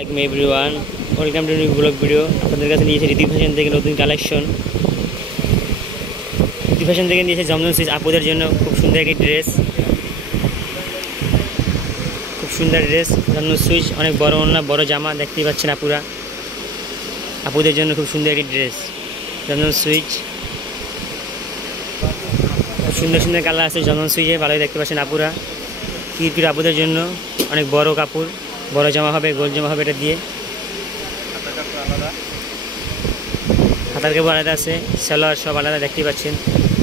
Everyone, welcome to new blog video. আপনাদের কাছে নিয়েছে ঋতু ফ্যাশন থেকে নতুন কালেকশন। ঋতু ফ্যাশন থেকে নিয়েছে জমজম সুইচ আপুদের জন্য খুব সুন্দর একটি ড্রেস, খুব সুন্দর ড্রেস জমজম সুইচ, অনেক বড় ওড়না, বড় জামা দেখতেই পাচ্ছেন আপুরা। আপুদের জন্য খুব সুন্দর একটি ড্রেস জমজম সুইচ, খুব সুন্দর সুন্দর কালার আছে জমজম সুইচে, ভালোই দেখতে পাচ্ছেন আপুরা। কিরকির আপুদের জন্য অনেক বড় কাপড়, বড় জামা হবে, গোল জামা হবে, এটা দিয়ে হাতার কাপড় আলাদা আছে, সালোয়ার সব আলাদা দেখতেই পাচ্ছেন।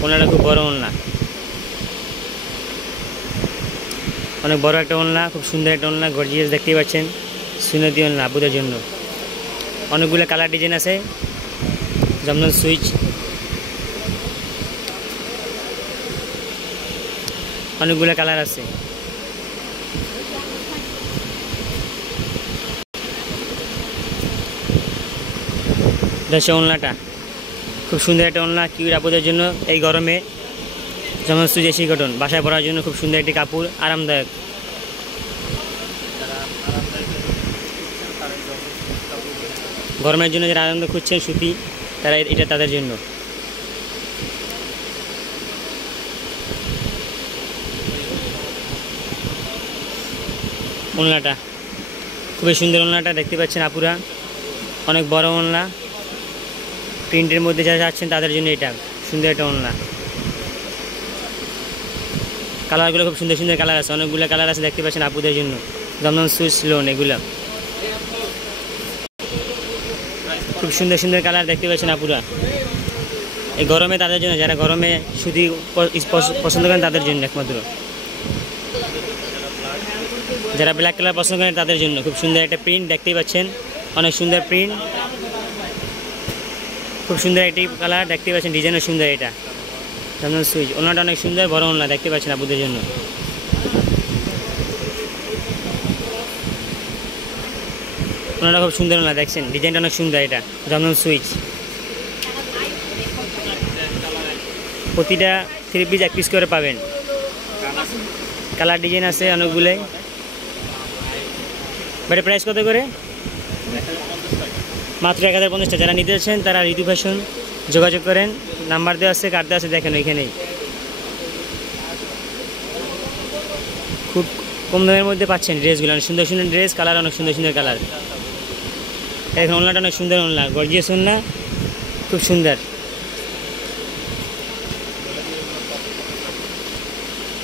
ওড়নাটা খুব বড় ওড়না, অনেক বড় একটা ওড়না, খুব সুন্দর একটা ওড়না, গর্জিয়াস দেখতেই পাচ্ছেন। সুন্নতি ওড়না আপুদের জন্য, অনেকগুলো কালার ডিজাইন আছে জমজম সুইচ, অনেকগুলো কালার আছে। দেশে ওড়নাটা খুব সুন্দর একটা ওড়না, কিউট আপুদের জন্য এই গরমে জমজম সুইচ এসি কটন, বাসায় পরার জন্য খুব সুন্দর একটি কাপড়, আরামদায়ক। গরমের জন্য যারা আনন্দ খুঁজছেন সুতি, তারা এটা তাদের জন্য। ওড়নাটা খুবই সুন্দর, ওড়নাটা দেখতে পাচ্ছেন আপুরা, অনেক বড় ওড়না, প্রিন্টের মধ্যে যারা যাচ্ছেন তাদের জন্য এটা সুন্দর একটা ওড়না। কালারগুলো খুব সুন্দর সুন্দর কালার আছে, অনেকগুলো কালার আছে দেখতে পাচ্ছেন আপুদের জন্য। জমজম সুইচ লোন, এগুলো খুব সুন্দর সুন্দর কালার দেখতে পাচ্ছেন আপুরা। এই গরমে তাদের জন্য, যারা গরমে সুতি পছন্দ করেন তাদের জন্য একমাত্র। যারা ব্ল্যাক কালার পছন্দ করেন তাদের জন্য খুব সুন্দর একটা প্রিন্ট দেখতেই পাচ্ছেন, অনেক সুন্দর প্রিন্ট, খুব সুন্দর একটি কালার দেখতে পাচ্ছেন, ডিজাইনও সুন্দর। এটা জমজম সুইচ, ওড়নাটা অনেক সুন্দর, বড় ওড়না দেখতে পাচ্ছেন আপুদের জন্য। ওড়নাটা খুব সুন্দর ওড়না দেখছেন, ডিজাইনটা অনেক সুন্দর। এটা জমজম সুইচ, প্রতিটা 3 পিস 1 পিস করে পাবেন। কালার ডিজাইন আছে অনেকগুলোই। বাট প্রাইস কত করে? মাত্র 1050 টাকা। যারা নিতে চাচ্ছেন তারা ঋতু ফ্যাশন যোগাযোগ করেন, নাম্বার দেওয়া আছে, কার্ড দেওয়া আছে, দেখেন ওইখানেই। খুব কম দামের মধ্যে পাচ্ছেন ড্রেসগুলো, অনেক সুন্দর সুন্দর ড্রেস, কালার অনেক সুন্দর সুন্দর কালার। এখন ওড়নাটা অনেক সুন্দর ওড়না, গর্জিয়াস ওড়না, খুব সুন্দর।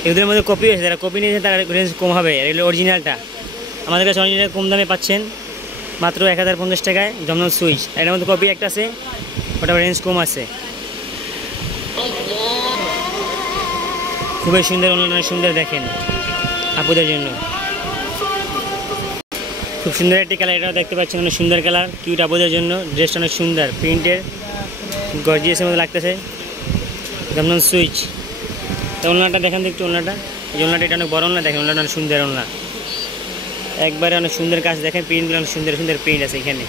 এগুলোর মধ্যে কপি আছে, যারা কপি নিয়েছে তারা রেঞ্জ কম হবে। এগুলো অরিজিনালটা আমাদের কাছে অরিজিনাল কম দামে পাচ্ছেন, মাত্র 1050 টাকায় জমজম সুইচ। এটার মধ্যে কপি একটা আছে, ওটা রেঞ্জ কম আছে। খুবই সুন্দর, অনেক সুন্দর দেখেন আপুদের জন্য, খুব সুন্দর একটি কালার। এটাও দেখতে পাচ্ছেন অনেক সুন্দর কালার, কিউট আপুদের জন্য। ড্রেসটা অনেক সুন্দর, প্রিন্টের, গর্জিয়াসের মধ্যে লাগতেছে জমজম সুইচ। তো ওড়নাটা দেখেন তো একটু, ওড়নাটা, এই ওড়নাটা এটা অনেক বড় ওড়না, দেখেন ওড়নাটা অনেক সুন্দর ওড়না, একবারে অনেক সুন্দর কাজ। দেখেন প্রিন্টগুলো অনেক সুন্দর সুন্দর প্রিন্ট আছে এখানে।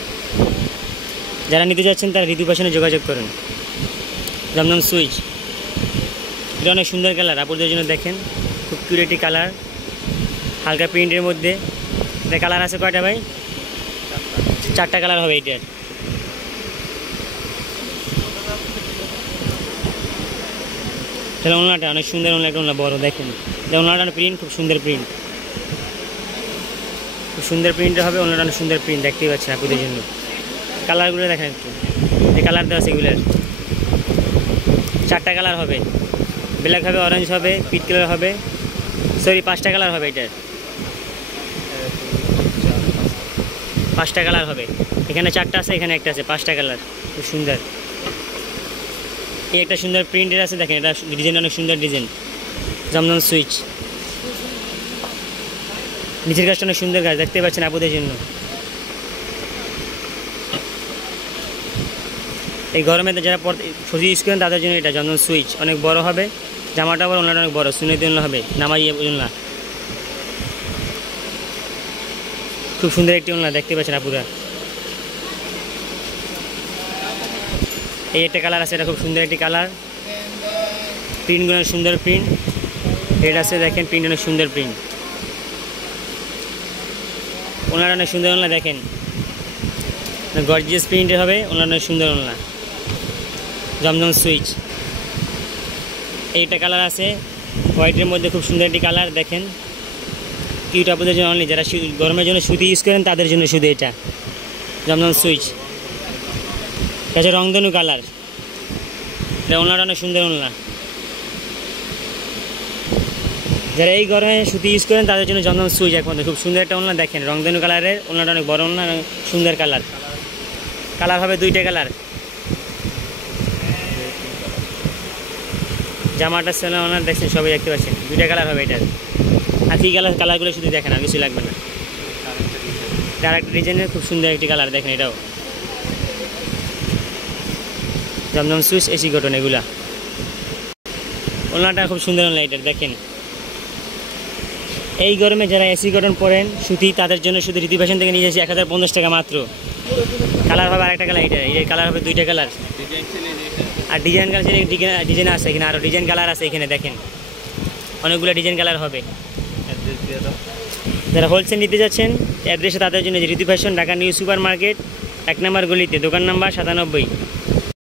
যারা নিতে যাচ্ছেন তারা ঋতু ফ্যাশনে যোগাযোগ করুন। জমজম সুইচ, এটা অনেক সুন্দর কালার আপুদের জন্য, দেখেন খুব কিউরিটি কালার, হালকা প্রিন্টের মধ্যে। এটা কালার আছে কয়টা ভাই? 4টা কালার হবে এটার। তাহলে ওড়নাটা অনেক সুন্দর, ওড়না বড়, দেখেন ওড়নাটা প্রিন্ট খুব সুন্দর, প্রিন্ট খুব সুন্দর প্রিন্ট হবে। ওড়নাটা অনেক সুন্দর প্রিন্ট দেখতেই পাচ্ছেন আপুদের জন্য। কালারগুলো দেখেন একটু, যে কালার দেওয়া আছে এগুলোর 4টা কালার হবে, ব্ল্যাক হবে, অরেঞ্জ হবে, পিট কালার হবে, সরি 5টা কালার হবে এটার, 5টা কালার হবে। এখানে 4টা আছে, এখানে একটা আছে, 5টা কালার, খুব সুন্দর। এই একটা সুন্দর প্রিন্টের আছে, দেখেন এটা ডিজাইন অনেক সুন্দর ডিজাইন, জমজম সুইচ। নিচের গাছটা অনেক সুন্দর গাছ দেখতে পাচ্ছেন আপুদের জন্য। এই গরমে যারা সবজি ইউজ করেন তাদের জন্য এটা জমজম সুইচ, অনেক বড় হবে, জামাটা বড়, ওড়নাটা অনেক বড়, সুন্নতি ওড়না হবে, নামাজি ওড়না। খুব সুন্দর একটি ওড়না দেখতে পাচ্ছেন আপুরা। এই একটা কালার আছে, এটা খুব সুন্দর একটি কালার, প্রিন্টগুলো সুন্দর প্রিন্ট। রেড আছে, দেখেন প্রিন্ট অনেক সুন্দর প্রিন্ট। ওনারা অনেক সুন্দর ওনা দেখেন, গর্জিয়াস প্রিন্টের হবে, ওনারা অনেক সুন্দর ওনা। জমজম সুইচ, এইটা কালার আছে হোয়াইটের মধ্যে, খুব সুন্দর একটি কালার দেখেন। কিউট আপুদের জন্য অনলি, যারা গরমের জন্য সুতি ইউজ করেন তাদের জন্য শুধু এটা জমজম সুইচ। এটা রংধনু কালার, এটা ওনারা অনেক সুন্দর ওনা। যারা এই গরমে সুতি ইউজ করেন তাদের জন্য জমজম সুইচ একমাত্র। খুব সুন্দর একটা ওনা দেখেন, রংধনু কালারের, ওনাটা অনেক বড় ওনা, সুন্দর কালার। কালার হবে 2টা কালার। জামাটা সেলা ওনার দেখছেন, সবাই দেখতে পাচ্ছেন, 2টা কালার হবে এটার। আর কি কালারগুলো শুধু দেখেন, আর কিছু লাগবে না। আরেকটা ডিজাইনের খুব সুন্দর একটি কালার দেখেন, এটাও জমজম সুইচ এসি কটন। এগুলা ওনাটা খুব সুন্দর ওনা এটার দেখেন। এই গরমে যারা এসি কটন পরেন সুতি, তাদের জন্য শুধু রীতি ফ্যাশন থেকে নিয়ে যাচ্ছি 1050 টাকা মাত্র। কালার হবে আরেকটা কালার, এটার কালার হবে 2টা কালার। আর ডিজাইন কালার ডিজাইন আছে এখানে, আরও ডিজাইন কালার আছে এখানে দেখেন, অনেকগুলো ডিজাইন কালার হবে। যারা হোলসেল নিতে যাচ্ছেন অ্যাড্রেসে তাদের জন্য Riti fashion, Dhaka New Super Market 1 number গলিতে, দোকান নাম্বার 97।